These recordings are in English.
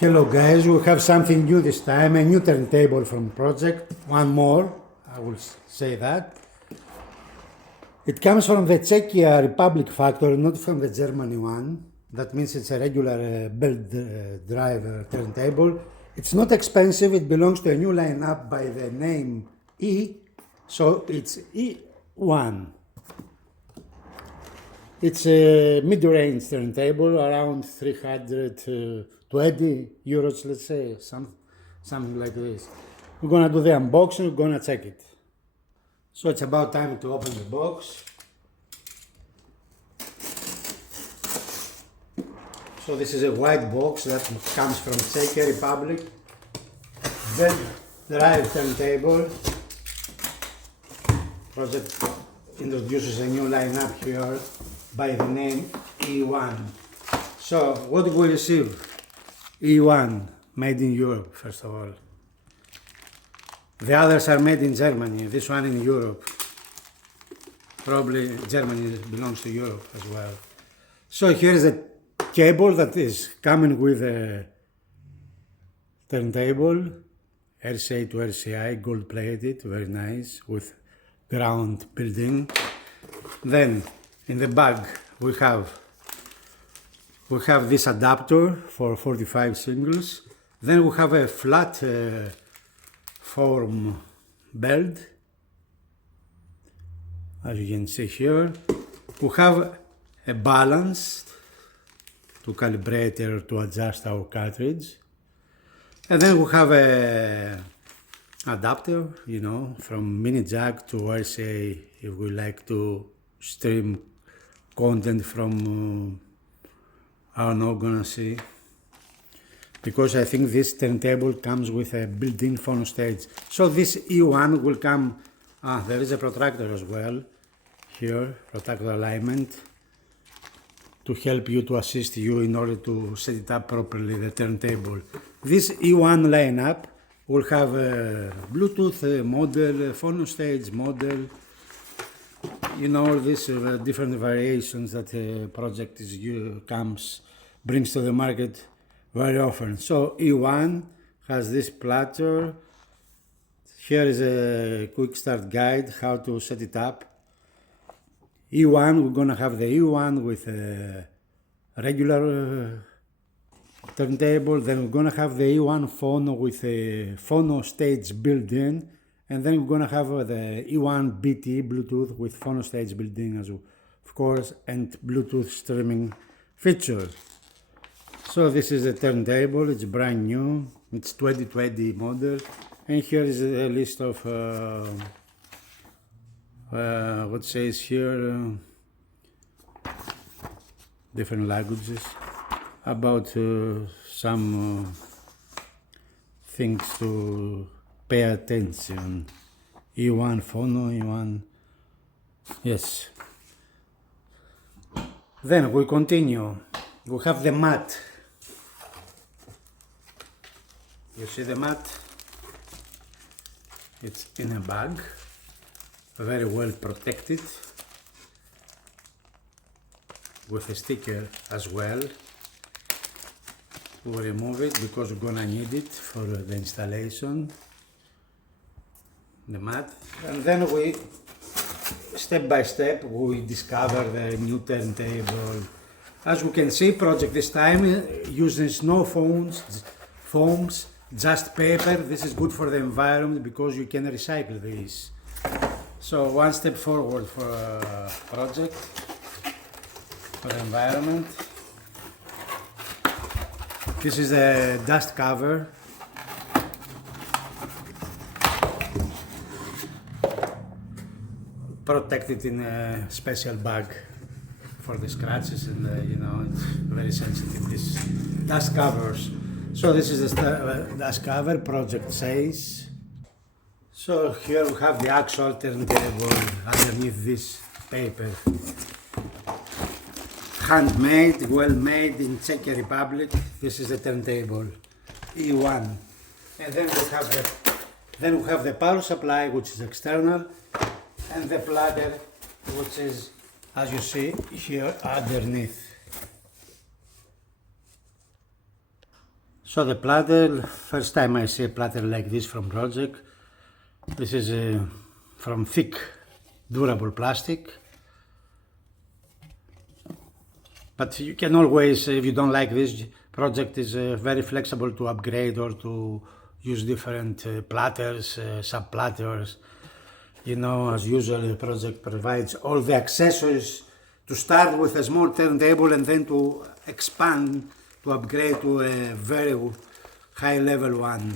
Hello guys, we have something new this time, a new turntable from Pro-Ject, one more, I will say that. It comes from the Czech Republic factory, not from the Germany one. That means it's a regular belt drive turntable. It's not expensive, it belongs to a new lineup by the name E, so it's E1. It's a mid-range turntable, around 320 euros, let's say, something like this. We're gonna do the unboxing, we're gonna check it. So it's about time to open the box. So this is a white box that comes from Czech Republic. Belt drive turntable. Pro-Ject introduces a new lineup here by the name E1. So what do we receive? E1, made in Europe, first of all. The others are made in Germany, this one in Europe. Probably Germany belongs to Europe as well. So here is a cable that is coming with a turntable, RCA to RCA, gold plated, very nice, with ground built-in. Then in the bag we have this adapter for 45 singles. Then we have a flat form belt, as you can see here. We have a balance to calibrate or to adjust our cartridge. And then we have a adapter, you know, from mini jack to RCA if we like to stream content from, I don't know, gonna see. Because I think this turntable comes with a built-in phone stage. So this E1 will come, there is a protractor as well, here, protractor alignment, to help you, to assist you in order to set it up properly, the turntable. This E1 lineup will have a Bluetooth model, phone stage model, you know, these different variations that Pro-Ject brings to the market very often. So E1 has this platter. Here is a quick start guide how to set it up. E1, we're gonna have the E1 with a regular turntable, then we're gonna have the E1 phono with a phono stage built in, and then we're gonna have the E1 BT Bluetooth with phono stage built in as well, of course, and Bluetooth streaming feature. So this is a turntable, it's brand new, it's 2020 model, and here is a list of what says here, different languages, about some things to pay attention. E1 phono, E1, yes. Then we continue. We have the mat. You see the mat? It's in a bag, very well protected, with a sticker as well. We'll remove it because we're gonna need it for the installation, the mat. And then we, step by step, we discover the new turntable. As we can see, Pro-Ject this time uses no foams, just paper. This is good for the environment because you can recycle these. So one step forward for Pro-Ject, for the environment. This is a dust cover. Protected in a special bag for the scratches, and you know, it's very sensitive, this dust covers. So this is the dust cover, Pro-Ject says. So here we have the actual turntable underneath this paper. Handmade, well made in Czech Republic. This is the turntable, E1. And then we have the power supply, which is external, and the platter, which is, as you see here, underneath. So the platter, first time I see a platter like this from Pro-Ject. This is from thick, durable plastic. But you can always, if you don't like this, Pro-Ject is very flexible to upgrade or to use different platters, sub-platters. You know, as usual, Pro-Ject provides all the accessories to start with a small turntable and then to expand, to upgrade to a very high level one.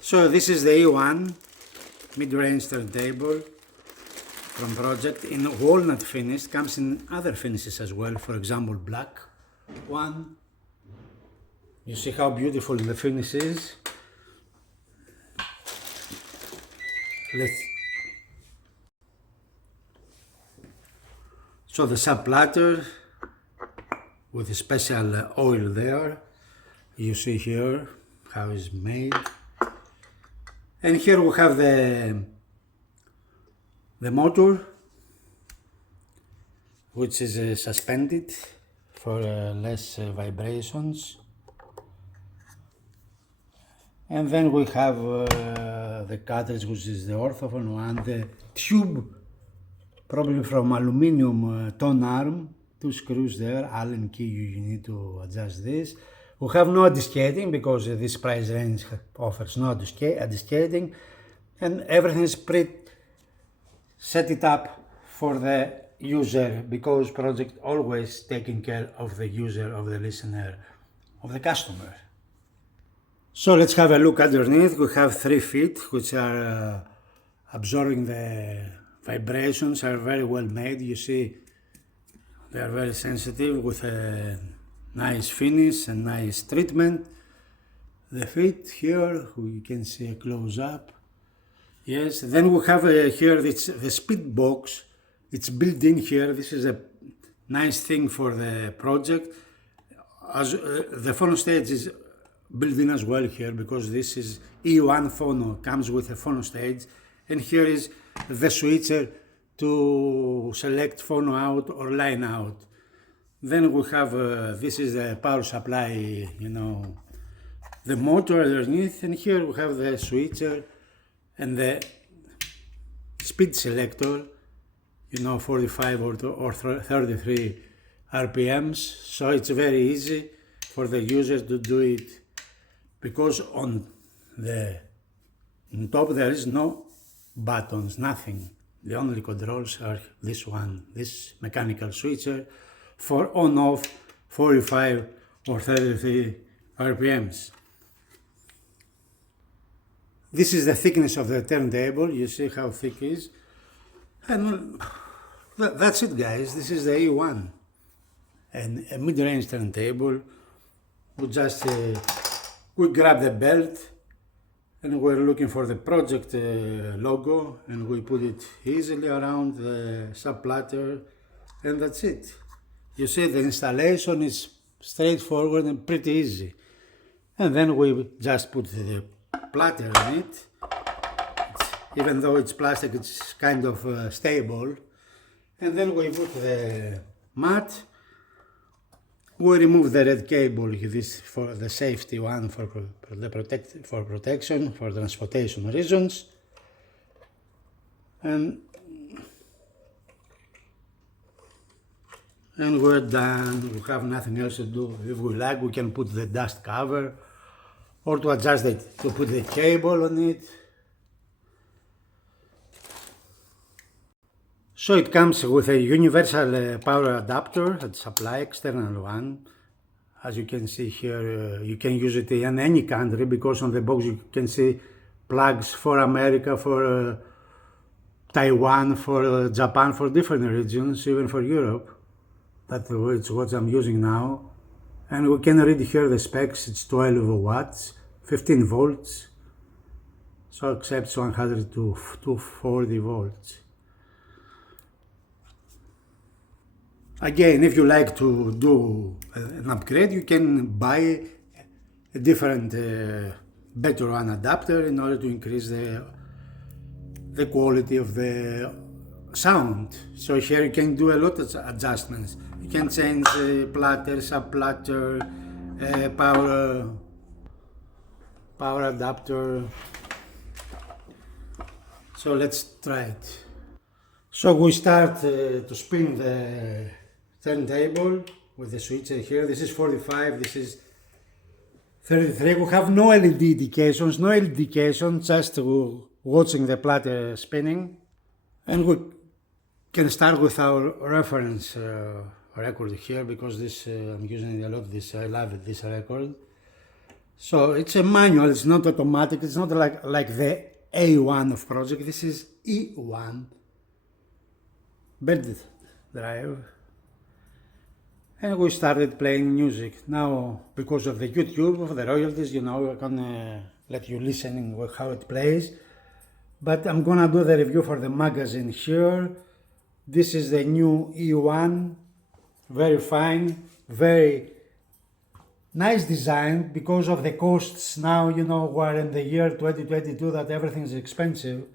So this is the E1 mid-range turntable from Pro-Ject in walnut finish. Comes in other finishes as well, for example black one. You see how beautiful the finish is. So the sub platter with a special oil there. You see here how it's made. And here we have the motor, which is suspended for less vibrations. And then we have the cartridge, which is the orthophone one, the tube, probably from aluminum tone arm, 2 screws there, Allen key, you need to adjust this. We have no descating because this price range offers no descating, and everything is set it up for the user, because Pro-Ject always taking care of the user, of the listener, of the customer. So let's have a look underneath. We have 3 feet which are absorbing the vibrations, are very well made. You see they are very sensitive with a nice finish and nice treatment. The feet here, you can see a close up. Yes, then we have here the speed box. It's built in here. This is a nice thing for the Pro-Ject. As the phono stage is built in as well here, because this is E1 phono, comes with a phono stage, and here is the switcher to select phono out or line out. Then we have this is the power supply, you know, the motor underneath, and here we have the switcher and the speed selector, you know, 45 or 33 RPMs. So it's very easy for the user to do it, because on top there is no buttons, nothing. The only controls are this one, this mechanical switcher for on-off 45 or 33 RPMs. This is the thickness of the turntable. You see how thick it is. And that's it, guys. This is the E1. And a mid-range turntable. We grab the belt and we're looking for the Pro-Ject logo, and we put it easily around the sub-platter, and that's it. You see, the installation is straightforward and pretty easy. And then we just put the platter in it. Even though it's plastic, it's kind of stable. And then we put the mat. We remove the red cable, this for the safety one, for protection, for transportation reasons. And we're done. We have nothing else to do. If we like, we can put the dust cover, or to adjust it, to put the cable on it. So it comes with a universal power adapter, a supply external one. As you can see here, you can use it in any country, because on the box you can see plugs for America, for Taiwan, for Japan, for different regions, even for Europe. That's what I'm using now. And we can read here the specs. It's 12 watts, 15 volts. So accepts 100 to 240 volts. Again, if you like to do an upgrade, you can buy a different, better one adapter in order to increase the quality of the sound. So here you can do a lot of adjustments. You can change platter, sub-platter, power adapter. So let's try it. So we start to spin the turntable with the switch here. This is 45, this is 33. We have no LED indications, just watching the platter spinning. And we can start with our reference record here, because this I'm using a lot. I love this record. So it's a manual, it's not automatic, it's not like the A1 of Pro-Ject. This is E1 belt drive. And we started playing music. Now, because of the YouTube, of the royalties, you know, I can let you listen with how it plays. But I'm gonna do the review for the magazine here. This is the new E1, very fine, very nice design. Because of the costs now, you know, we're in the year 2022 that everything is expensive.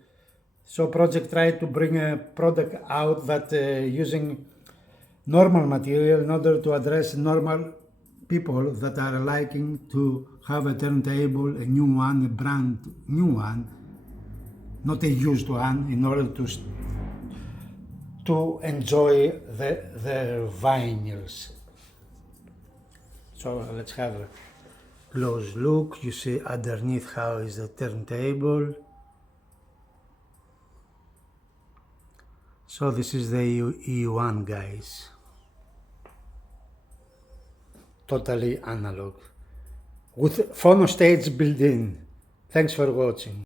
So Pro-Ject tried to bring a product out that using normal material in order to address normal people that are liking to have a turntable, a new one, a brand new one, not a used one, in order to enjoy the vinyls. So let's have a close look. You see underneath how is the turntable. So this is the E1, guys. Totally analog, with phono stage built in. Thanks for watching.